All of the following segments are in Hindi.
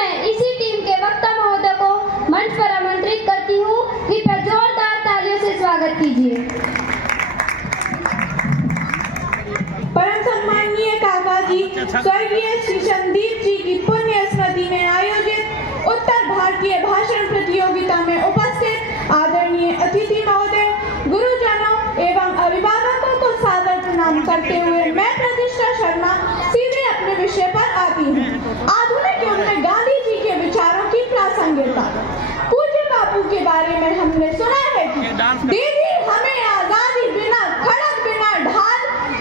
मैं इसी टीम के वक्ता महोदय को मंच पर आमंत्रित करती हूँ। कृपया जोरदार तालियों से स्वागत कीजिए। परम सम्माननीय काका जी स्वर्गीय श्री संदीप जी की पुण्य स्मृति में आयोजित उत्तर भारतीय भाषण प्रतियोगिता में उपस्थित आदरणीय अतिथि महोदय, गुरुजनों एवं अभिभावकों को सादर प्रणाम करते हुए मैं प्रतिष्ठा शर्मा सीधे अपने विषय पर आती हूँ। आधुनिक युग में गांधी जी के विचारों की प्रासंगिकता। पूज्य बापू के बारे में हमने सुना है कि दीदी हमें आजादी बिना खड़क बिना ढाल,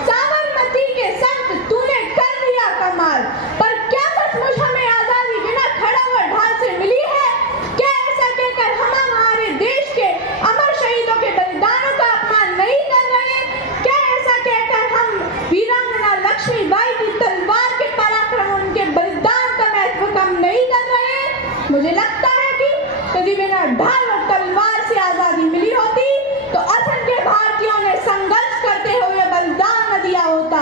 साबरमती के संत तूने कर दिया कमाल। पर क्या सचमुच हमें आजादी बिना खड़ा व ढाल से मिली है? क्या ऐसा कहकर हम हमारे देश के अमर शहीदों के बलिदानों का अपमान नहीं कर रहे? क्या ऐसा कहकर हम वीरांगना लक्ष्मीबाई की तलवार के पराक्रम, उनके बलिदान का महत्व कम नहीं कर रहे? मुझे लगता है कि यदि बिना ढाल और तलवार से आजादी मिली होती तो असंख्य भारतीयों ने संघर्ष करते हुए बलिदान न दिया होता।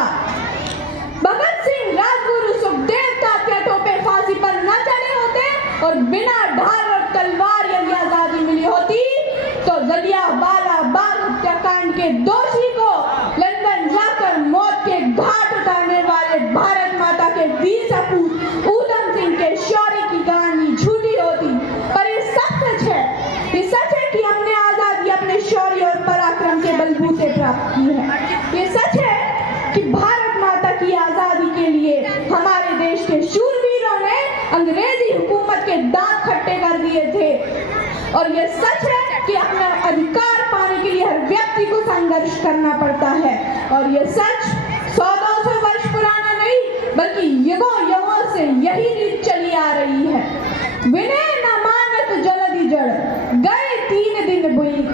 भगत सिंह, राजगुरु, सुखदेव तात्या पे फांसी पर न चढ़े होते और बिना ढाल और तलवार यदि आजादी मिली होती तो जलियांवाला बाग हत्याकांड के दोषी को लंदन जाकर मौत के घाट उतारने वाले भारत माता के वीर सपूत ऊधम सिंह के शौर्य की कहानी झूठी होती। पर ये सब सच है। ये सच है कि हमने आजादी अपने शौर्य और पराक्रम के बलबूते प्राप्त की है। ये सच है कि भारत माता की आजादी के लिए हमारे देश के शूरवीरों ने अंग्रेजी हुकूमत के दांत खट्टे कर दिए थे। और ये सच है कि अपना अधिकार पाने के लिए हर व्यक्ति को संघर्ष करना पड़ता है। और ये सच 100-200 वर्ष पुराना नहीं बल्कि युगों से यही रीत चली आ रही है। विनय न मानत जलधि जड़, गए 3 दिन बीत,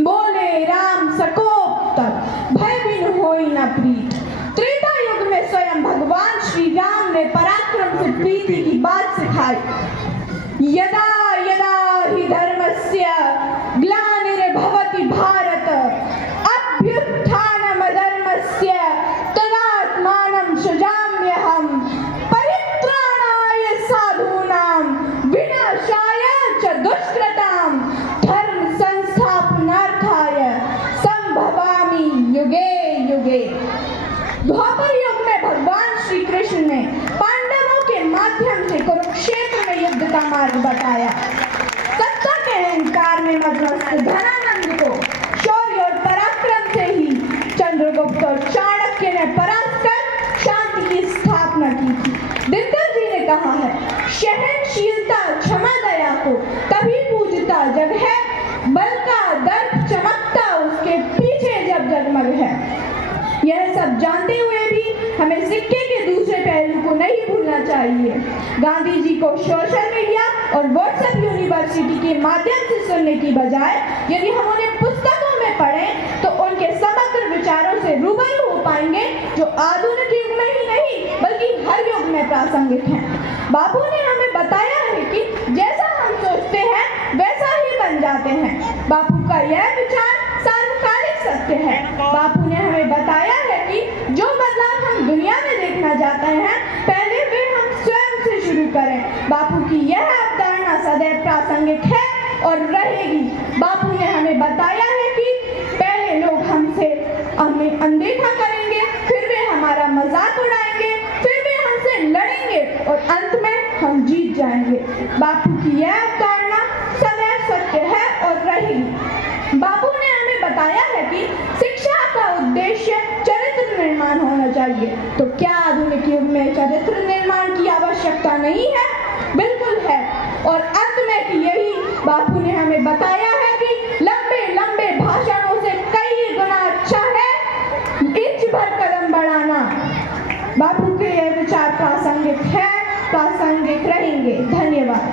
बोले राम सकोप तब, भय बिन होई न प्रीत। त्रेता युग में स्वयं भगवान श्री राम ने पराक्रम से प्रीति की बात सिखाई। यदा यदा हि धर्मस्य ग्लानिर्भवति भारत, अभ्युत्थानम् अधर्मस्य तदात्मानं सृजाम्यहम्, परित्राणाय साधूनां विनाशाय च दुष्कृतां, धर्म संस्थापनार्थाय संभवामि युगे युगे। द्वापर युग में भगवान श्री कृष्ण ने पांडवों के माध्यम से कुरुक्षेत्र में युद्ध का मार्ग बताया। सत्ता के अहंकार में मदमस्त धनानंद को शौर्य और पराक्रम से ही चंद्रगुप्त और चाणक्य ने परास्त कर शांति की स्थापना की थी। दिनकर जी ने कहा है, सहनशीलता क्षमा दया को तभी पूजता जग है, बल का दर्प चमकता उसके पीछे जब जगमग है। यह सब जानते हुए भी हमें सिक्के के दूसरे पहलू को नहीं भूलना चाहिए। गांधी जी को सोशल मीडिया और व्हाट्सएप यूनिवर्सिटी के माध्यम से सुनने की बजाय यदि हम उन्हें पुस्तकों में पढ़ें तो उनके समग्र विचारों से रूबरू हो पाएंगे, जो आधुनिक युग में ही नहीं बल्कि हर युग में प्रासंगिक हैं। बापू ने हमें बताया है कि जैसा हम सोचते हैं वैसा ही बन जाते हैं। बापू का यह विचार सार्वकालिक सत्य है। बापू ने हमें बताया है कि जो बदलाव हम दुनिया में देखना चाहते हैं पहले वे हम स्वयं से शुरू करें। बापू की यह अवधारणा सदैव प्रासंगिक है और रहेगी। बापू ने हमें बताया है कि पहले लोग हमें अनदेखा करेंगे, फिर वे हमारा मजाक उड़ाएंगे, फिर वे हमसे लड़ेंगे और अंत में हम जीत जाएंगे। बापू की यह अवधारणा सदैव सत्य है और रहेगी। बापू ने हमें बताया है कि शिक्षा का उद्देश्य चरित्र निर्माण होना चाहिए। तो क्या आधुनिक युग में चरित्र निर्माण की आवश्यकता नहीं है? बिल्कुल है। और अंत में कि यही बापू ने हमें बताया है कि लंबे लंबे भाषणों से कई गुना अच्छा है इंच भर कदम बढ़ाना। बापू के यह विचार प्रासंगिक है, प्रासंगिक रहेंगे। धन्यवाद।